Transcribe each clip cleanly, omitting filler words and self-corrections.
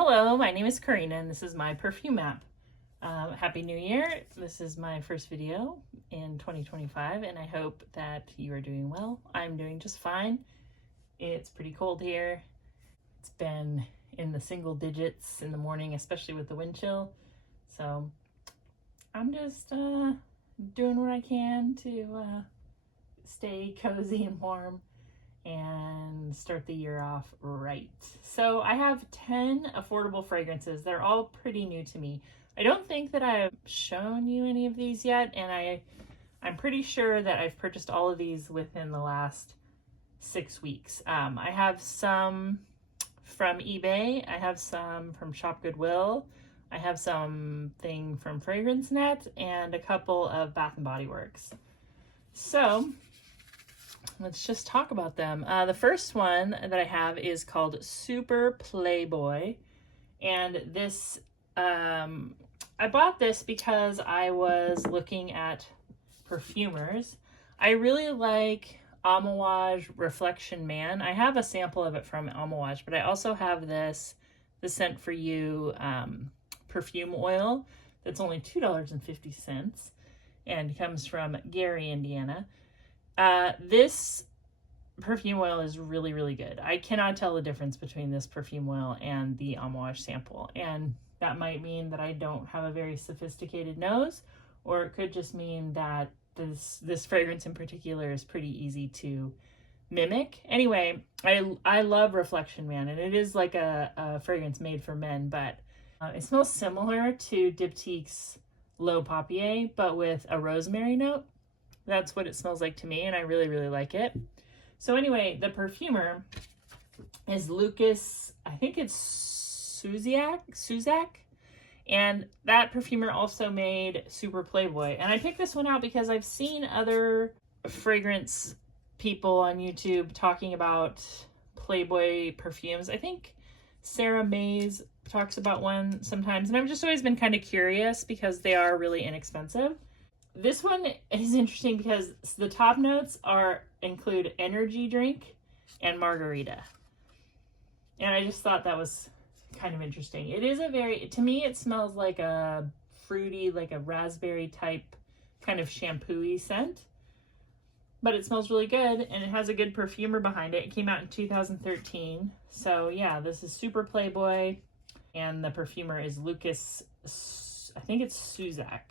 Hello, my name is Karina and this is my perfume app. Happy New Year. This is my first video in 2025 and I hope that you are doing well. I'm doing just fine. It's pretty cold here. It's been in the single digits in the morning, especially with the wind chill. So I'm just doing what I can to stay cozy and warm and start the year off right. So I have 10 affordable fragrances. They're all pretty new to me. I don't think that I've shown you any of these yet, and I'm pretty sure that I've purchased all of these within the last 6 weeks. I have some from eBay, I have some from Shop Goodwill, I have something from Fragrance Net, and a couple of Bath & Body Works. So let's just talk about them. The first one that I have is called Super Playboy. And this, I bought this because I was looking at perfumers. I really like Amouage Reflection Man. I have a sample of it from Amouage, but I also have this, the Scent For You perfume oil that's only $2.50 and comes from Gary, Indiana. This perfume oil is really, really good. I cannot tell the difference between this perfume oil and the Amouage sample. And that might mean that I don't have a very sophisticated nose, or it could just mean that this fragrance in particular is pretty easy to mimic. Anyway, I love Reflection Man, and it is like a fragrance made for men, but it smells similar to Diptyque's L'Eau Papier, but with a rosemary note. That's what it smells like to me, and I really, really like it. So anyway, the perfumer is Lucas, I think it's Suzak, and that perfumer also made Super Playboy. And I picked this one out because I've seen other fragrance people on YouTube talking about Playboy perfumes. I think Sarah Mays talks about one sometimes, and I've just always been kind of curious because they are really inexpensive. This one is interesting because the top notes include energy drink and margarita. And I just thought that was kind of interesting. It is to me, it smells like a fruity, like a raspberry type kind of shampoo-y scent. But it smells really good, and it has a good perfumer behind it. It came out in 2013. So yeah, this is Super Playboy, and the perfumer is Lucas, I think it's Suzak.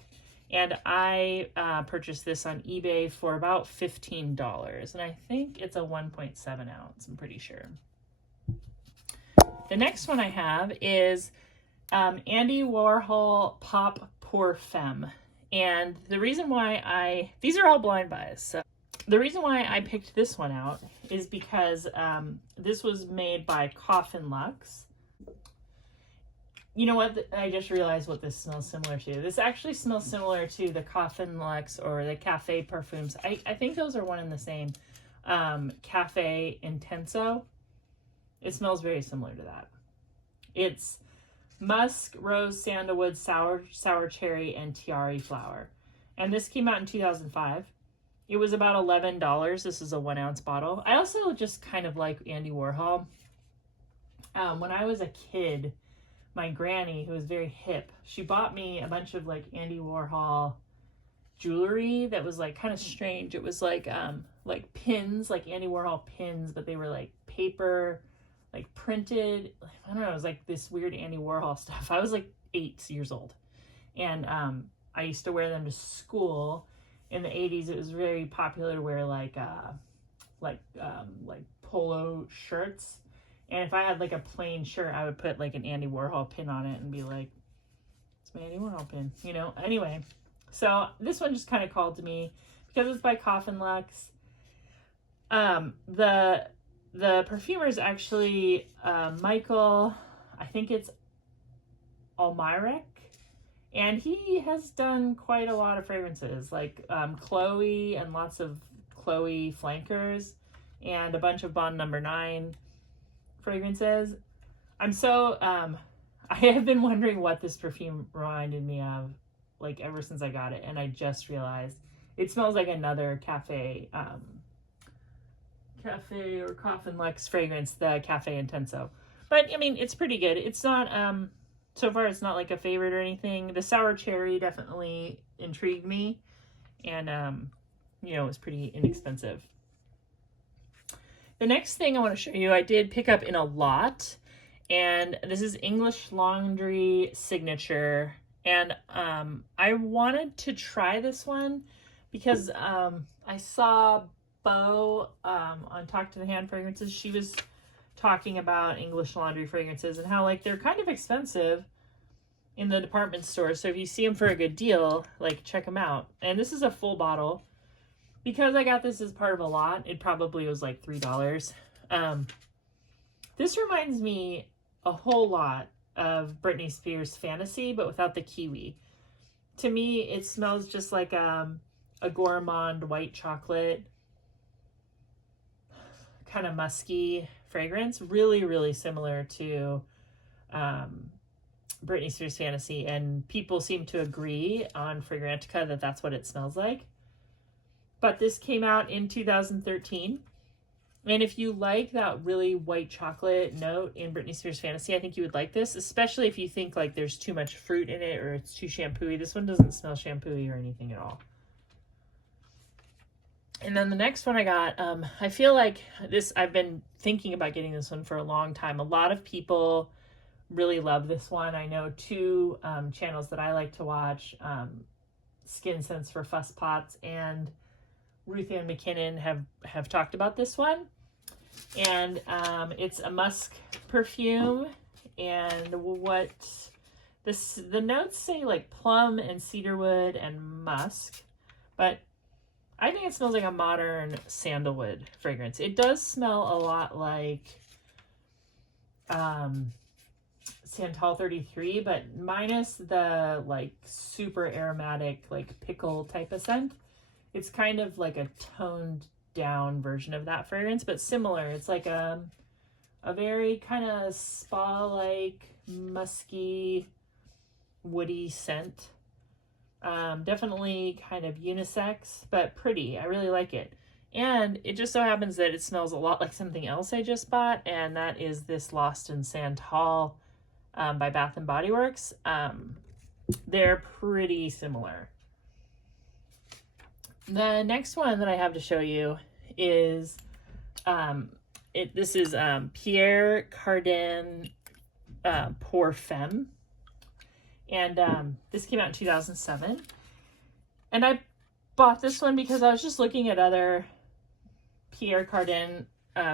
And I purchased this on eBay for about $15. And I think it's a 1.7 ounce, I'm pretty sure. The next one I have is Andy Warhol Pop Pour Femme. And the reason why these are all blind buys. So the reason why I picked this one out is because this was made by Coffin Luxe. You know what? I just realized what this smells similar to. This actually smells similar to the Coffin Luxe or the Cafe Parfums. I think those are one and the same. Cafe Intenso. It smells very similar to that. It's musk, rose, sandalwood, sour cherry, and tiare flower. And this came out in 2005. It was about $11. This is a 1 ounce bottle. I also just kind of like Andy Warhol. When I was a kid, my granny, who was very hip, she bought me a bunch of like Andy Warhol jewelry that was like kind of strange. It was like pins, like Andy Warhol pins, but they were like paper, like printed. I don't know, it was like this weird Andy Warhol stuff. I was like 8 years old, and I used to wear them to school. In the 80s, it was very popular to wear like polo shirts. And if I had like a plain shirt, I would put like an Andy Warhol pin on it and be like, it's my Andy Warhol pin, you know? Anyway, so this one just kind of called to me because it's by Coffin Luxe. The perfumer is actually Michael, I think it's Almirek. And he has done quite a lot of fragrances, like Chloe and lots of Chloe flankers and a bunch of Bond No. 9 fragrances. I have been wondering what this perfume reminded me of, like ever since I got it, and I just realized it smells like another cafe or Coffin Luxe fragrance, the Cafe Intenso. But, I mean, it's pretty good. It's not, so far it's not like a favorite or anything. The sour cherry definitely intrigued me. And, you know, it was pretty inexpensive. The next thing I want to show you, I did pick up in a lot. And this is English Laundry Signature. And I wanted to try this one because I saw Bo on Talk to the Hand Fragrances. She was talking about English Laundry fragrances and how, like, they're kind of expensive in the department store. So if you see them for a good deal, like, check them out. And this is a full bottle. Because I got this as part of a lot, it probably was like $3. This reminds me a whole lot of Britney Spears' Fantasy, but without the kiwi. To me, it smells just like a gourmand white chocolate, kind of musky fragrance. Really, really similar to Britney Spears' Fantasy. And people seem to agree on Fragrantica that that's what it smells like. But this came out in 2013. And if you like that really white chocolate note in Britney Spears' Fantasy, I think you would like this, especially if you think like there's too much fruit in it or it's too shampoo-y. This one doesn't smell shampoo-y or anything at all. And then the next one I got, I feel like this, I've been thinking about getting this one for a long time. A lot of people really love this one. I know two channels that I like to watch, Skin Sense for Fuss Pots and Ruth Ann McKinnon have talked about this one. And it's a musk perfume. And what the notes say like plum and cedarwood and musk. But I think it smells like a modern sandalwood fragrance. It does smell a lot like Santal 33, but minus the like super aromatic like pickle type of scent. It's kind of like a toned down version of that fragrance, but similar. It's like a very kind of spa-like, musky, woody scent. Definitely kind of unisex, but pretty. I really like it. And it just so happens that it smells a lot like something else I just bought, and that is this Lost in Santal by Bath & Body Works. They're pretty similar. The next one that I have to show you is, this is Pierre Cardin Pour Femme. And this came out in 2007. And I bought this one because I was just looking at other Pierre Cardin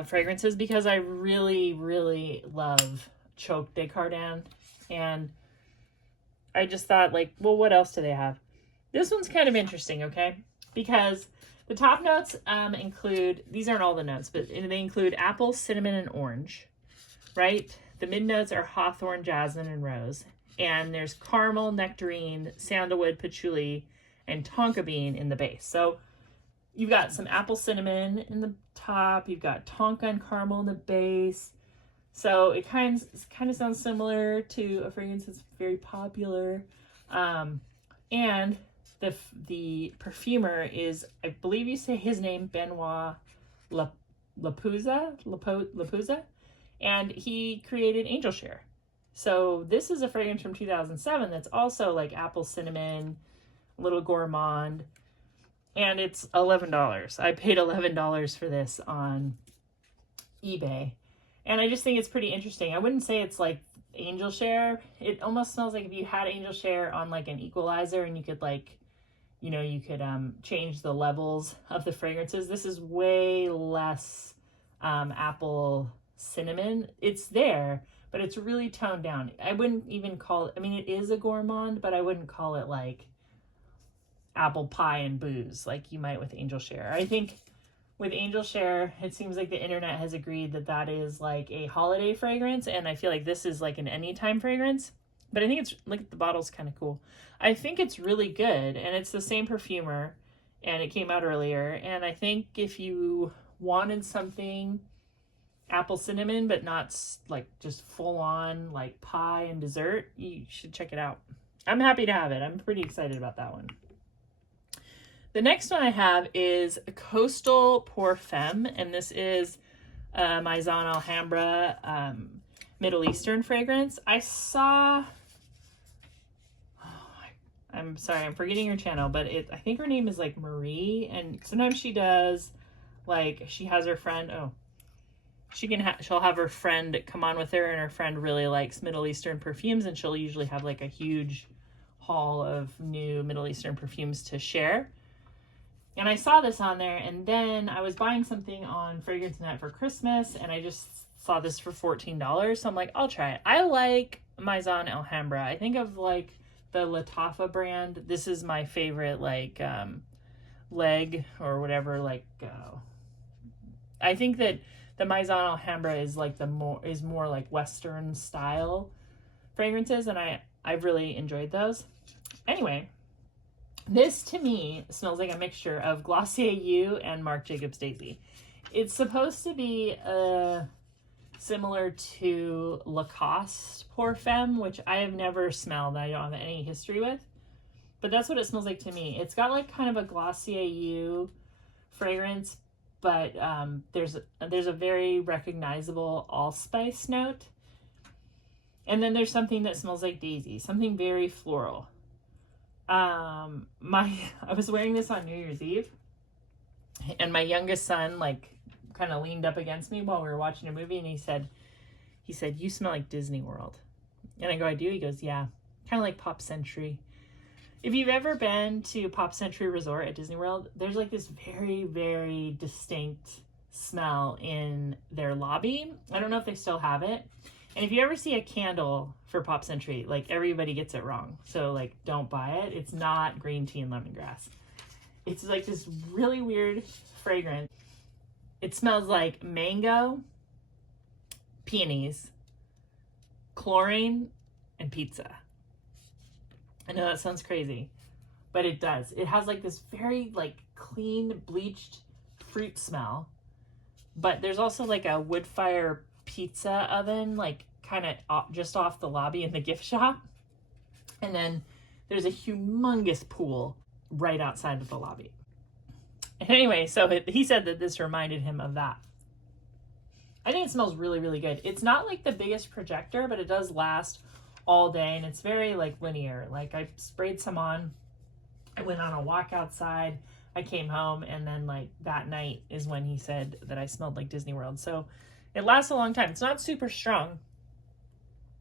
fragrances because I really, really love Choke de Cardin. And I just thought, like, well, what else do they have? This one's kind of interesting, okay? Because the top notes include, these aren't all the notes, but they include apple, cinnamon, and orange, right? The mid notes are hawthorn, jasmine, and rose. And there's caramel, nectarine, sandalwood, patchouli, and tonka bean in the base. So you've got some apple cinnamon in the top. You've got tonka and caramel in the base. So it kind of sounds similar to a fragrance that's very popular. And the perfumer is, I believe you say his name, Benoit Lapouza, and he created Angel Share. So this is a fragrance from 2007 that's also like apple cinnamon, a little gourmand, and it's $11. I paid $11 for this on eBay, and I just think it's pretty interesting. I wouldn't say it's like Angel Share. It almost smells like if you had Angel Share on like an equalizer and you could like, you know, you could change the levels of the fragrances. This is way less apple cinnamon. It's there, but it's really toned down. I wouldn't even call it, I mean, it is a gourmand, but I wouldn't call it like apple pie and booze like you might with Angel Share. I think with Angel Share, it seems like the internet has agreed that that is like a holiday fragrance, and I feel like this is like an anytime fragrance. But I think it's, like, the bottle's kind of cool. I think it's really good, and it's the same perfumer, and it came out earlier. And I think if you wanted something apple cinnamon, but not, like, just full-on, like, pie and dessert, you should check it out. I'm happy to have it. I'm pretty excited about that one. The next one I have is Coastal Pour Femme, and this is Myan Alhambra Middle Eastern fragrance. I saw, I'm sorry, I'm forgetting her channel, but I think her name is like Marie, and sometimes she does, like, she has her friend, she'll have her friend come on with her, and her friend really likes Middle Eastern perfumes, and she'll usually have like a huge haul of new Middle Eastern perfumes to share. And I saw this on there, and then I was buying something on Fragrance Net for Christmas, and I just saw this for $14, so I'm like, I'll try it. I like Myan Alhambra. I think of like the Lattafa brand. This is my favorite, like, leg or whatever, like, I think that the Myan Alhambra is like more like Western style fragrances, and I've really enjoyed those. Anyway, this to me smells like a mixture of Glossier U and Marc Jacobs Daisy. It's supposed to be similar to Lacoste Pour Femme, which I have never smelled. I don't have any history with, but that's what it smells like to me. It's got like kind of a Glossier U fragrance, but there's a very recognizable allspice note. And then there's something that smells like daisy, something very floral. I was wearing this on New Year's Eve, and my youngest son like kind of leaned up against me while we were watching a movie, and he said, "You smell like Disney World." And I go, "I do?" He goes, "Yeah, kind of like Pop Century." If you've ever been to Pop Century Resort at Disney World, there's like this very, very distinct smell in their lobby. I don't know if they still have it. And if you ever see a candle for Pop Century, like, everybody gets it wrong. So like, don't buy it. It's not green tea and lemongrass. It's like this really weird fragrance. It smells like mango, peonies, chlorine, and pizza. I know that sounds crazy, but it does. It has like this very like clean, bleached fruit smell, but there's also like a wood fire pizza oven, like kind of just off the lobby in the gift shop. And then there's a humongous pool right outside of the lobby. And anyway, so he said that this reminded him of that. I think it smells really, really good. It's not like the biggest projector, but it does last all day, and it's very like linear. Like, I sprayed some on, I went on a walk outside, I came home, and then like that night is when he said that I smelled like Disney World. So it lasts a long time. It's not super strong,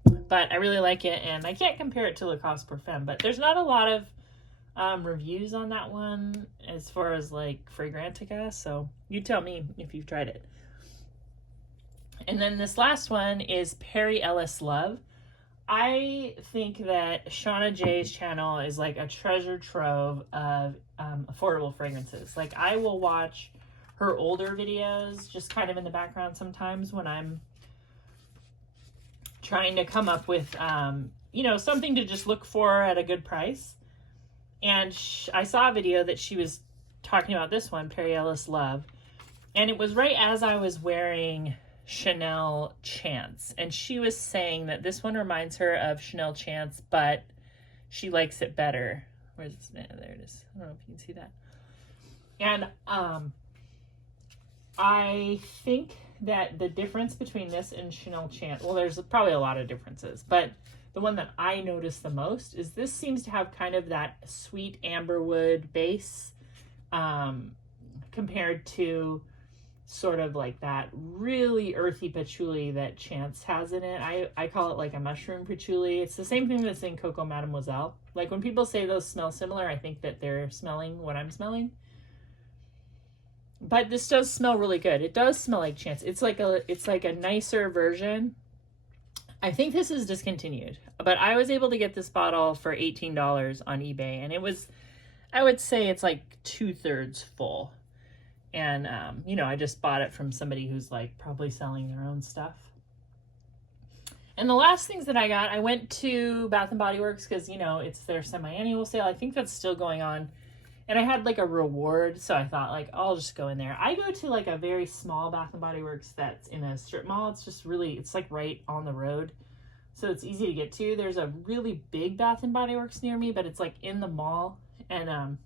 but I really like it, and I can't compare it to Lacoste Pour Femme, but there's not a lot of reviews on that one as far as like Fragrantica, so you tell me if you've tried it. And then this last one is YSL Love. I think that Shauna J's channel is like a treasure trove of affordable fragrances. Like, I will watch her older videos just kind of in the background sometimes when I'm trying to come up with, you know, something to just look for at a good price. And I saw a video that she was talking about this one, YSL Love, and it was right as I was wearing Chanel Chance, and she was saying that this one reminds her of Chanel Chance, but she likes it better. Where's this? There it is. I don't know if you can see that. And I think that the difference between this and Chanel Chance, well, there's probably a lot of differences, but the one that I noticed the most is this seems to have kind of that sweet amberwood base compared to sort of like that really earthy patchouli that Chance has in it. I call it like a mushroom patchouli. It's the same thing that's in Coco Mademoiselle. Like, when people say those smell similar, I think that they're smelling what I'm smelling. But this does smell really good. It does smell like Chance. It's like a nicer version. I think this is discontinued, but I was able to get this bottle for $18 on eBay, and it was, I would say it's like 2/3 full. And, you know, I just bought it from somebody who's like probably selling their own stuff. And the last things that I got, I went to Bath & Body Works because, you know, it's their semi-annual sale. I think that's still going on. And I had like a reward, so I thought like, I'll just go in there. I go to like a very small Bath & Body Works that's in a strip mall. It's just really, it's like right on the road, so it's easy to get to. There's a really big Bath & Body Works near me, but it's like in the mall. And,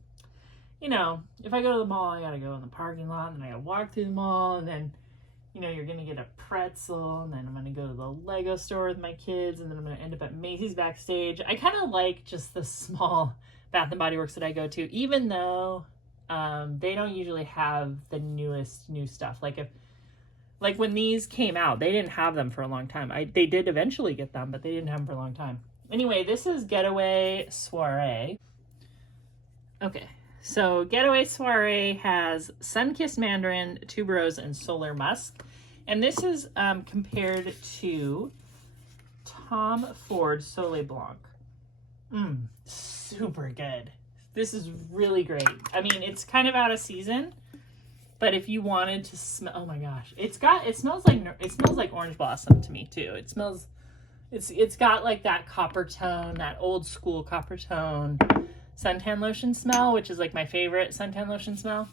you know, if I go to the mall, I gotta go in the parking lot, and I gotta walk through the mall, and then, you know, you're going to get a pretzel, and then I'm going to go to the Lego store with my kids, and then I'm going to end up at Macy's backstage. I kind of like just the small Bath & Body Works that I go to, even though they don't usually have the newest new stuff. Like when these came out, they didn't have them for a long time. They did eventually get them, but they didn't have them for a long time. Anyway, this is Getaway Soirée. Okay, so Getaway Soirée has Sun-Kissed Mandarin, Tuberose, and Solar Musk. And this is compared to Tom Ford Soleil Blanc. Super good. This is really great. I mean, it's kind of out of season, but if you wanted to smell, oh my gosh, it smells like orange blossom to me too. It's got like that copper tone, that old school copper tone suntan lotion smell, which is like my favorite suntan lotion smell.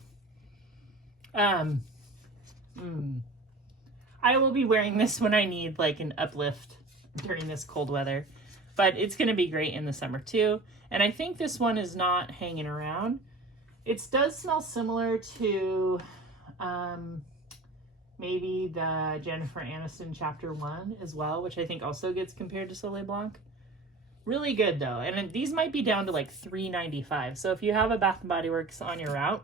I will be wearing this when I need like an uplift during this cold weather, but it's going to be great in the summer too. And I think this one is not hanging around. It does smell similar to maybe the Jennifer Aniston Chapter 1 as well, which I think also gets compared to Soleil Blanc. Really good though. And these might be down to like $3.95. So if you have a Bath & Body Works on your route,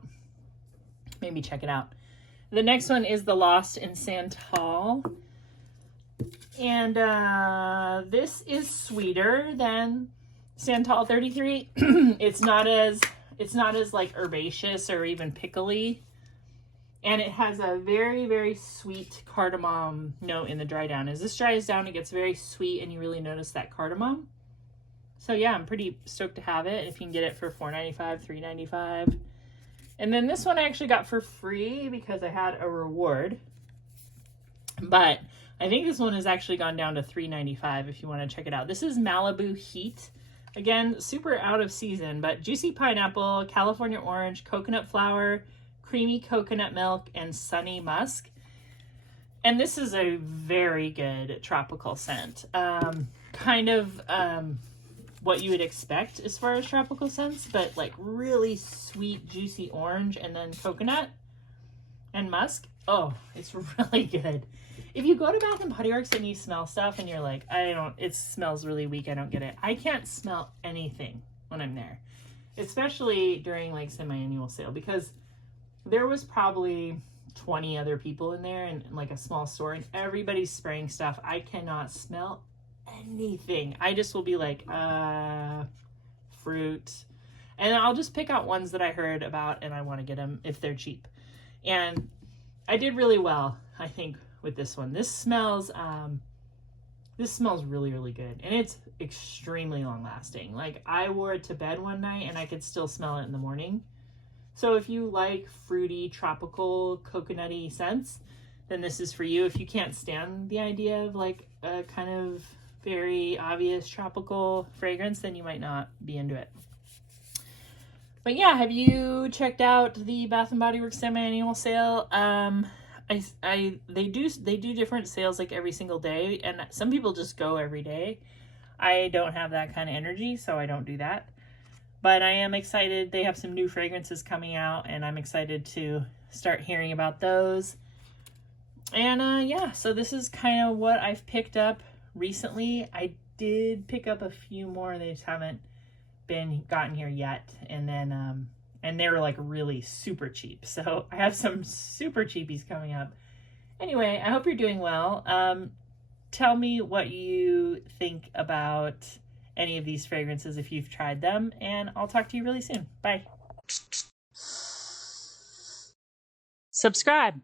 maybe check it out. The next one is the Lost in Santal. And this is sweeter than Santal 33. It's not as like herbaceous or even pickly. And it has a very, very sweet cardamom note in the dry down. As this dries down, it gets very sweet and you really notice that cardamom. So yeah, I'm pretty stoked to have it. If you can get it for $4.95, $3.95. And then this one I actually got for free because I had a reward. But I think this one has actually gone down to $3.95 if you want to check it out. This is Malibu Heat. Again, super out of season, but juicy pineapple, California orange, coconut flower, creamy coconut milk, and sunny musk. And this is a very good tropical scent. What you would expect as far as tropical scents, but like really sweet, juicy orange, and then coconut and musk. Oh, it's really good. If you go to Bath & Body Works and you smell stuff and you're like, it smells really weak, I don't get it. I can't smell anything when I'm there, especially during like semi-annual sale, because there was probably 20 other people in there and like a small store and everybody's spraying stuff. I cannot smell anything. I just will be like, fruit. And I'll just pick out ones that I heard about and I want to get them if they're cheap. And I did really well, I think, with this one. This smells really, really good. And it's extremely long lasting. Like I wore it to bed one night and I could still smell it in the morning. So if you like fruity, tropical, coconutty scents, then this is for you. If you can't stand the idea of like a kind of very obvious tropical fragrance, then you might not be into it. But yeah, have you checked out the Bath & Body Works semi-annual sale? They do different sales like every single day, and some people just go every day. I don't have that kind of energy, so I don't do that. But I am excited. They have some new fragrances coming out, and I'm excited to start hearing about those. And yeah, so this is kind of what I've picked up recently. I did pick up a few more. They just haven't gotten here yet. And then and they were like really super cheap. So I have some super cheapies coming up. Anyway, I hope you're doing well. Tell me what you think about any of these fragrances if you've tried them, and I'll talk to you really soon. Bye. Subscribe.